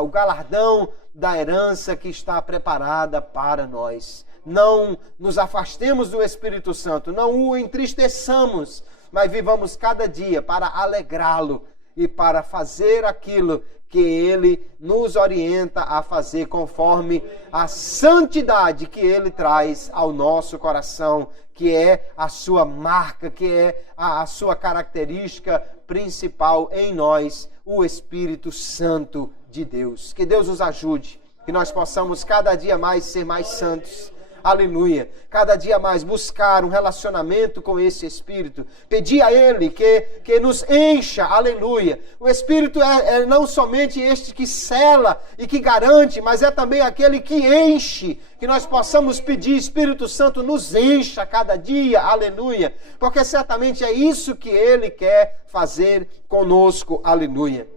o galardão da herança que está preparada para nós. Não nos afastemos do Espírito Santo, não o entristeçamos, mas vivamos cada dia para alegrá-lo e para fazer aquilo que ele nos orienta a fazer conforme a santidade que ele traz ao nosso coração, que é a sua marca, que é a sua característica principal em nós, o Espírito Santo de Deus. Que Deus nos ajude, que nós possamos cada dia mais ser mais santos. Aleluia. Cada dia mais buscar um relacionamento com esse Espírito. Pedir a Ele que nos encha. Aleluia. O Espírito é não somente este que sela e que garante, mas é também aquele que enche. Que nós possamos pedir, Espírito Santo, nos encha cada dia. Aleluia. Porque certamente é isso que Ele quer fazer conosco. Aleluia.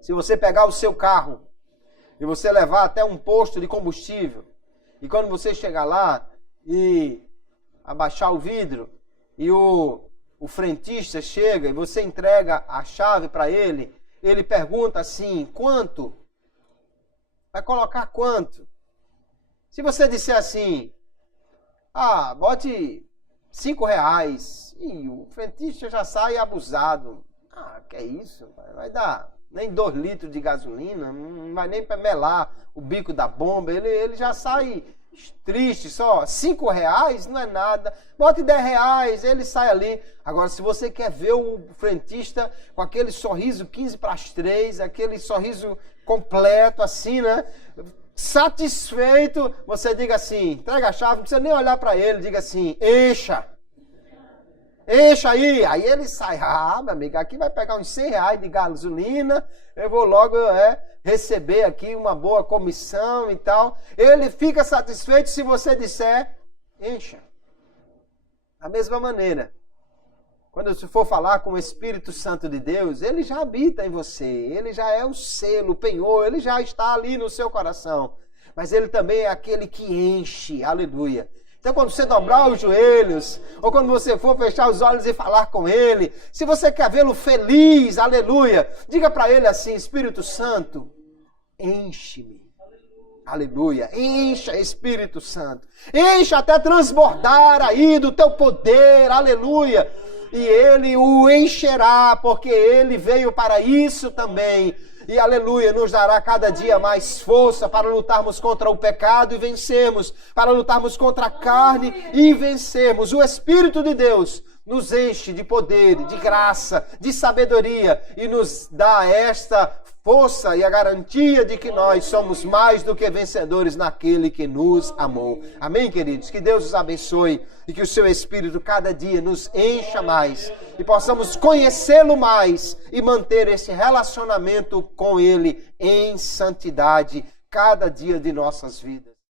Se você pegar o seu carro e você levar até um posto de combustível, e quando você chegar lá e abaixar o vidro e o frentista chega e você entrega a chave para ele, ele pergunta assim, quanto? Vai colocar quanto? Se você disser assim, bote R$5, e o frentista já sai abusado. Que é isso? Vai dar nem 2 litros de gasolina, não vai nem para melar o bico da bomba, ele já sai triste, só R$5 não é nada, bote R$10, ele sai ali. Agora, se você quer ver o frentista com aquele sorriso 15 para as 3, aquele sorriso completo assim, né? Satisfeito, você diga assim, entrega a chave, não precisa nem olhar para ele, diga assim, encha aí. Aí ele sai, meu amigo, aqui vai pegar uns R$100 de gasolina, eu vou logo receber aqui uma boa comissão e tal. Ele fica satisfeito se você disser, encha. Da mesma maneira, quando você for falar com o Espírito Santo de Deus, ele já habita em você, ele já é o selo, o penhor, ele já está ali no seu coração. Mas ele também é aquele que enche, aleluia. Então, quando você dobrar os joelhos, ou quando você for fechar os olhos e falar com Ele, se você quer vê-lo feliz, aleluia, diga para Ele assim: Espírito Santo, enche-me. Aleluia. Encha, Espírito Santo. Encha até transbordar aí do teu poder. Aleluia. E Ele o encherá, porque Ele veio para isso também. E aleluia, nos dará cada dia mais força para lutarmos contra o pecado e vencermos, para lutarmos contra a carne e vencermos. O Espírito de Deus nos enche de poder, de graça, de sabedoria e nos dá esta força e a garantia de que nós somos mais do que vencedores naquele que nos amou. Amém, queridos? Que Deus os abençoe e que o seu Espírito cada dia nos encha mais e possamos conhecê-lo mais e manter esse relacionamento com Ele em santidade cada dia de nossas vidas.